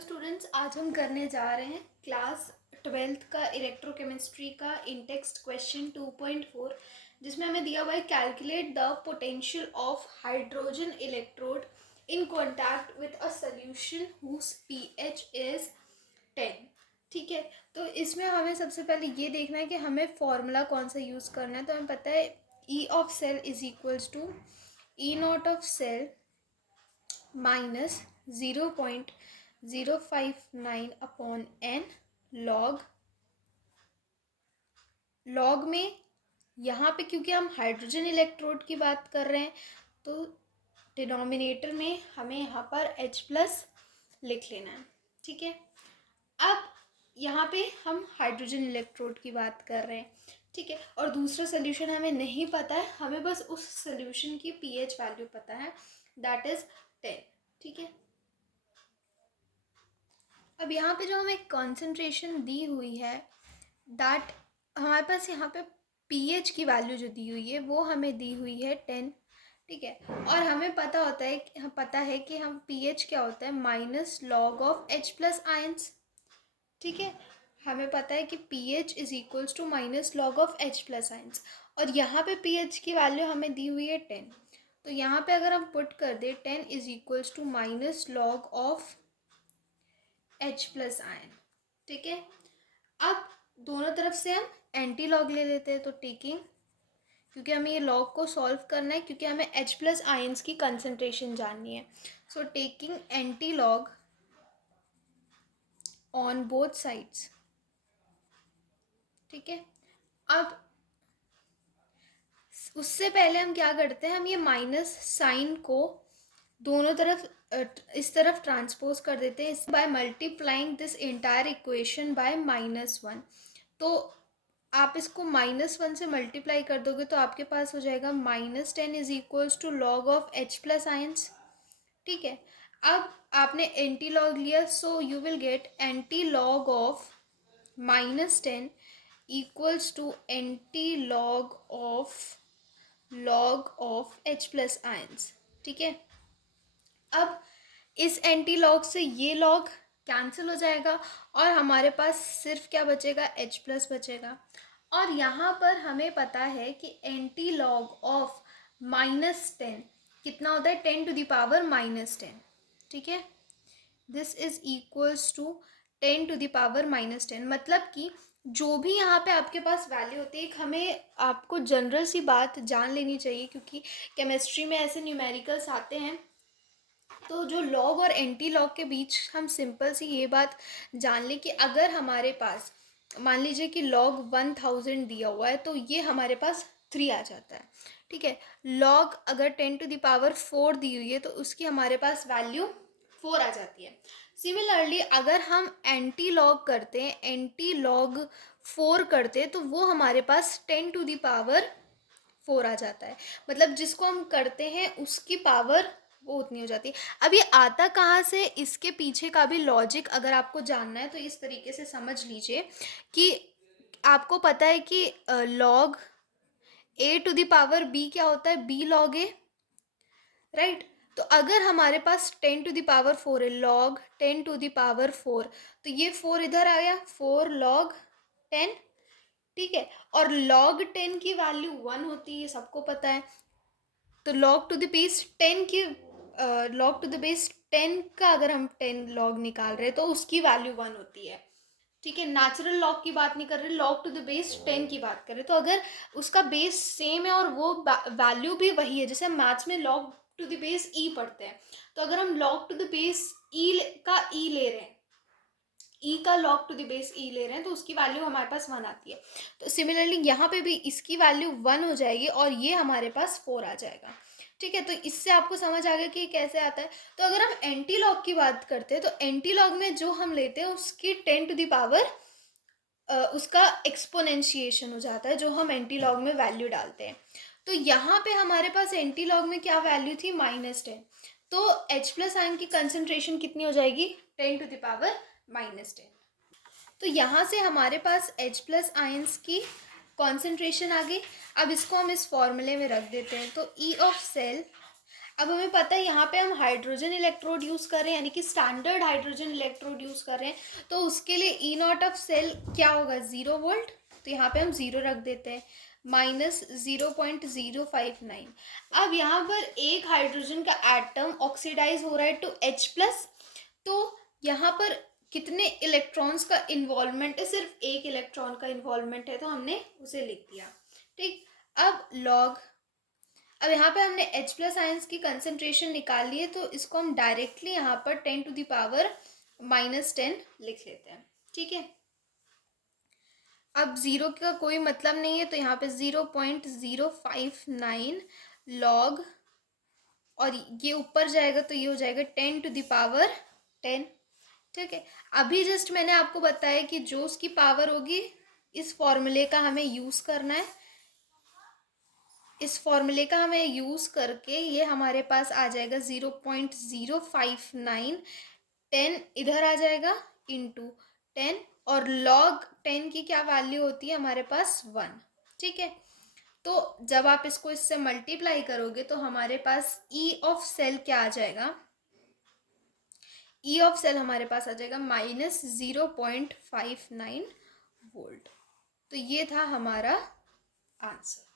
Hello students, आज हम करने जा रहे हैं क्लास 12th का इलेक्ट्रोकेमिस्ट्री का इंटेक्स्ट क्वेश्चन 2.4, जिसमें हमें दिया हुआ है calculate the potential of hydrogen electrode in contact with a solution whose pH is 10। ठीक है, तो इसमें हमें सबसे पहले ये देखना है कि हमें फॉर्मूला कौन सा यूज़ करना है। तो हमें पता है E of cell is equals to E naught of cell minus 0.059 upon N log में यहाँ पे क्योंकि हम हाइड्रोजन इलेक्ट्रोड की बात कर रहे हैं तो डिनोमिनेटर में हमें यहाँ पर H प्लस लिख लेना है। ठीक है, अब यहाँ पे हम हाइड्रोजन इलेक्ट्रोड की बात कर रहे हैं। ठीक है, और दूसरा सोल्यूशन हमें नहीं पता है, हमें बस उस सोल्यूशन की पीएच वैल्यू पता है, दैट इज 10। ठीक है, अब यहाँ पे जो हमें कॉन्सेंट्रेशन दी हुई है दैट हमारे पास यहाँ पे पीएच की वैल्यू जो दी हुई है वो हमें दी हुई है 10। ठीक है, और हमें पता है कि हम पीएच क्या होता है, minus log of H plus ions. ठीक है, हमें पता है कि pH is equals to minus log of H plus ions, और यहाँ पे पीएच की वैल्यू हमें दी हुई है 10। तो यहाँ पे अगर हम पुट कर दें 10 is equals to minus log of H plus ion. ठीक है, अब दोनों तरफ से हम एंटी लॉग ले लेते हैं। तो टेकिंग, क्योंकि हमें ये लॉग को सॉल्व करना है क्योंकि हमें H प्लस आयन्स की कंसंट्रेशन जाननी है। So taking anti log on both sides. ठीक है, अब उससे पहले हम क्या करते हैं, हम ये माइनस साइन को दोनों तरफ इस तरफ ट्रांसपोज कर देते हैं by multiplying this entire equation by -1। तो आप इसको -1 से मल्टीप्लाई कर दोगे तो आपके पास हो जाएगा -10 is equals to log of H plus ions. ठीक है, अब आपने एंटी लॉग लिया, so you will get anti log of -10 equals to anti log of H plus ions. ठीक है, अब इस एंटी लॉग से ये लॉग कैंसिल हो जाएगा और हमारे पास सिर्फ क्या बचेगा, H प्लस बचेगा। और यहाँ पर हमें पता है कि एंटी लॉग ऑफ -10 कितना होता है, 10 टू द पावर -10। ठीक है, this is equals to 10 to the power -10। मतलब कि जो भी यहाँ पे आपके पास वैल्यू होती है, एक हमें आपको जनरल सी बात जान लेनी चाहिए क्योंकि केमिस्ट्री में ऐसे न्यूमेरिकल्स आते हैं। तो जो लॉग और एंटी लॉग के बीच हम सिंपल सी ये बात जान लें कि अगर हमारे पास मान लीजिए कि लॉग 1000 दिया हुआ है तो ये हमारे पास 3 आ जाता है। ठीक है, लॉग अगर 10 टू द पावर 4 दी हुई है तो उसकी हमारे पास वैल्यू 4 आ जाती है। सिमिलरली अगर हम एंटी लॉग करते हैं, एंटी लॉग 4 करते हैं तो वो हमारे पास 10 टू द पावर 4 आ जाता है। मतलब जिसको हम करते हैं उसकी पावर वो उतनी हो जाती है। अब ये आता कहाँ से, इसके पीछे का भी लॉजिक अगर आपको जानना है तो इस तरीके से समझ लीजिए कि आपको पता है कि log A to the power B क्या होता है, बी लॉग ए, राइट। तो अगर हमारे पास 10 टू द पावर 4 है, लॉग 10 टू द पावर 4, तो ये 4 इधर आ गया, 4 लॉग 10। ठीक है, और लॉग 10 की वैल्यू 1 होती है, सबको पता है। तो लॉग टू द बेस 10 की लॉग टू द बेस 10 का अगर हम 10 लॉग निकाल रहे हैं तो उसकी वैल्यू 1 होती है। ठीक है, नेचुरल लॉग की बात नहीं कर रहे, लॉग टू द बेस 10 की बात कर रहे। तो अगर उसका बेस सेम है और वो वैल्यू भी वही है, जैसे हम मैथ्स में लॉग टू द बेस ई पढ़ते हैं, तो अगर हम लॉग टू द बेस ई का ई ले रहे हैं, ई का लॉग टू द बेस ई ले रहे हैं तो उसकी वैल्यू हमारे पास 1 आती है। तो सिमिलरली यहाँ पे भी इसकी वैल्यू 1 हो जाएगी और ये हमारे पास 4 आ जाएगा। ठीक है, तो इससे आपको समझ आ गया कि कैसे आता है। तो अगर हम एंटी लॉग की बात करते हैं तो एंटी लॉग में जो हम लेते हैं उसकी 10 टू द पावर उसका एक्सपोनेंशिएशन हो जाता है, जो हम एंटी लॉग में वैल्यू डालते हैं। तो यहाँ पे हमारे पास एंटी लॉग में क्या वैल्यू थी, -10। तो H प्लस आयन की कंसंट्रेशन कितनी हो जाएगी, 10 टू द पावर -10। तो यहाँ से हमारे पास H प्लस आयन्स की कॉन्सेंट्रेशन आ गई। अब इसको हम इस फॉर्मूले में रख देते हैं। तो E ऑफ सेल, अब हमें पता है यहाँ पे हम हाइड्रोजन इलेक्ट्रोड यूज़ कर रहे हैं, यानी कि स्टैंडर्ड हाइड्रोजन इलेक्ट्रोड यूज़ कर रहे हैं, तो उसके लिए ई नॉट ऑफ सेल क्या होगा, 0 वोल्ट। तो यहाँ पे हम 0 रख देते हैं, -0.059। अब यहाँ पर एक हाइड्रोजन का एटम ऑक्सीडाइज हो रहा है टू H+, तो यहाँ पर कितने इलेक्ट्रॉन्स का इन्वॉल्वमेंट है, सिर्फ एक इलेक्ट्रॉन का इन्वॉल्वमेंट है, तो हमने उसे लिख दिया। ठीक, अब लॉग, अब यहाँ पे हमने H+ आयंस की कंसंट्रेशन निकाल ली है, तो इसको हम डायरेक्टली यहाँ पर 10⁻⁻10 लिख लेते हैं। ठीक है, अब 0 का कोई मतलब नहीं है, तो यहाँ पे 0.059 लॉग, और ये ऊपर जाएगा तो ये हो जाएगा 10⁻10। ठीक है, अभी जस्ट मैंने आपको बताया कि जो उसकी पावर होगी, इस फॉर्मूले का हमें यूज़ करना है। इस फॉर्मूले का हमें यूज़ करके ये हमारे पास आ जाएगा 0.059, 10 इधर आ जाएगा इंटू 10, और लॉग 10 की क्या वैल्यू होती है हमारे पास, 1। ठीक है, तो जब आप इसको इससे मल्टीप्लाई करोगे तो हमारे पास ई ऑफ सेल क्या आ जाएगा, ई ऑफ सेल हमारे पास आ जाएगा -0.59 वोल्ट। तो ये था हमारा आंसर।